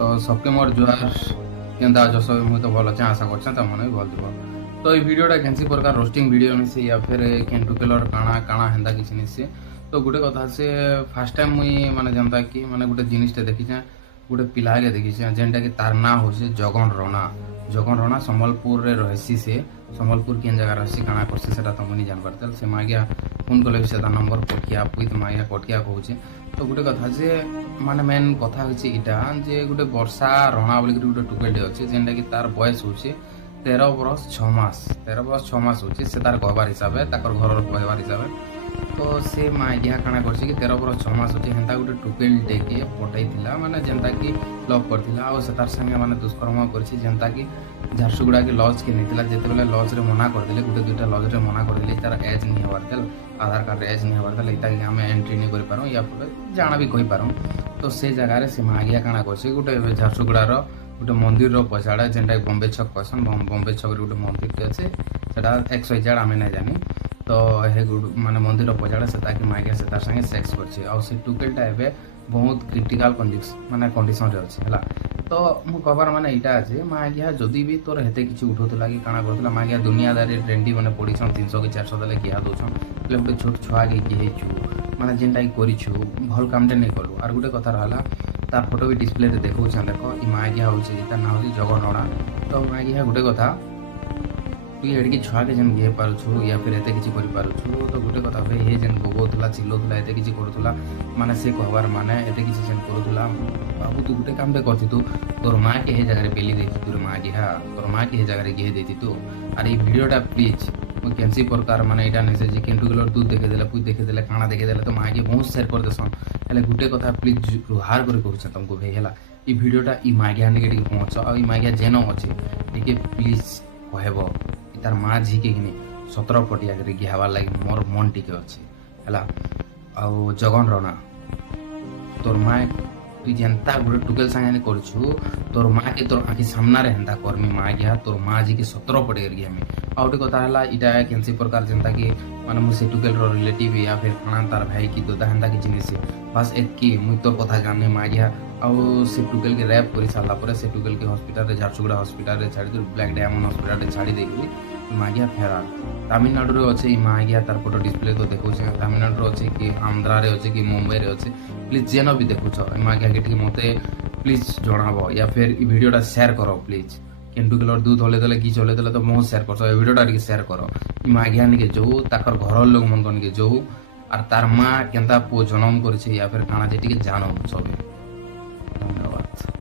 तो सबके मोर जुआर केंता अज सब मुझे तो भल अच्छे आशा कर तुमने भी भल थो। तो ये वीडियोटा कैंसी प्रकार रोस्टिंग वीडियो नहीं या फिर केंटुकेलर काଣା काଣା हेन्ता किसी नहीं। तो गोटे कथा से फास्ट टाइम मुई माने जनता कि माने गोटे जिनिसटे देखीचे गोटे पिलाके देखीचे जेनटा कि तार ना हो जगन रଣା। जगन रଣା संबलपुर रे रहसी से संबलपुर केन जगह रहसी काଣା करसी सेटा तुम नहीं जान पारते से मागिया फोन कले से नंबर कटिया पुत मागिया कटिया कहूचे। तो गोटे कथा जे माने मेन कथा होची इटा जे गोटे वर्षा रଣା बोली गोटे टुकेलटे अच्छे जेनटा कि तार बयस होचे 13 बरस 6 मास 13 बरस 6 मास होची से तार कहबार हिसाब है ताकर घर कहबार हिसाब है। तो से मागिया काଣା करछि कि 13 बरस 6 मास होची हेंता गोटे टुकेल डेके पठाइथिला माने जेंता कि लव करथिला और से तार संगे माने दुष्कर्म करछि जेंता कि झारसुगुड़ा के लॉज के निथिला जेते बेले लॉज रे मना कर दिले गोटे दुटा लॉज रे मना कर दिले तार एज नहीं हवार तेल आधार कार्ड रे एज नहीं हवार तेल एटा कि हमें एंट्री नहीं करि पारो या फिर जाना भी कहि पारो। तो से जगह रे से मागिया काଣା करछि गोटे झारसुगुड़ा रो गोटे मंदिर रो पछाड़ा जेंटा बॉम्बे छक कहसन बॉम्बे छक रे गोटे मंदिर के अच्छे सेटा XYZ आमे नहीं जानी। तो हे माने मंदिर पछाड़ा से ताकि मागिया से तार संगे सेक्स करछि और से टुकेलटा एबे बहुत क्रिटिकल कंडीशन रे अछि हला। तो मु कहबार माने इटा अछि मागिया जदी भी तोर हेते किछि उठोतला कि काଣା करतला मागिया दुनियादारी ट्रेंडी माने पडिछन 300 के 400 दले किया दोछन ले गोटे छोट छुआ के कि हेछु माने जेनटा करिछु भल कामटे नहीं करू। आर गोटे कथा रहला तार फोटो भी डिस्प्ले रे देखौछन देखो इ मागिया होछि तार नाम होछि जगन रଣା। तो मागिया गोटे कथा तु एडकी छुआ के जेन गे पारुछु या फिर एते किछि करि पारुछु। तो गोटे कथा भाई हे जेन गोगोतला चिल्लोतला एते किछि करूतला माने से कहबार माने एते किछि जेन करूतला बाबू तू गोटे काम बे करथि तू तोर मां के हे जगह रे बेली देथि तोर मां के हा तोर मां के हे जगह रे गे देथि तू। अरे ई वीडियोटा प्लीज कैंसी प्रकार माने इटा नहीं से जे केंटुकेलर दूध देखे देला पुई देखे देला काଣା देखे देला तो मां के बहुत शेयर कर देसन हेले गोटे कथा प्लीज रुहार करे कहू छ तुमको भाई हला ई वीडियोटा ई मागिया निके पहुंच और ई मागिया जेनो अछि टिके प्लीज कहबो तार माँ झी के 17 पटिया कर गिहाबार लगे मोर मन टिके अच्छे है। आउ जगन रଣା तोर माँ तु जेनता गोटे टुकेल संगे करछु तोर माँ के तोर आखि सामना रे हेंता करमी माँ गिया तोर माँ जी के 17 पटिया कर गिहामी। आउ गोटे कथा है इटा कैंसी प्रकार जेनता कि माने मुझे टुकेल रो रिलेटिव या फिर काଣା तार भाई की दोदा हेंता कि जिनिस बस एक की मुई तोर कथा जाने माँ गिया आउ से टुकेल के रैप कर सारा पर से टुकेल के हॉस्पिटल रे झारसुगुड़ा हॉस्पिटल रे छाड़ी ब्लैक डायमंड हॉस्पिटल रे छाड़ी देली मागिया फेराल। तमिलनाडु रे अच्छे मागिया तार फोटो डिस्प्ले तो देखो तमिलनाडु अच्छे कि आंध्रा रे अच्छे कि मुंबई रे अच्छे प्लीज जेन भी देखुछ मागिया के मते प्लीज जनाब या फिर ई वीडियोटा शेयर करो प्लीज। केंटुकेलर दूध हले देले कि चले देले तो बहुत शेयर कर वीडियोटा टिके शेयर करो ई मागिया निके जो ताकर घर लोग मन के जो आर तार माँ केंता पो जन्म करछे या फिर काଣା जे टिके जानो सबे।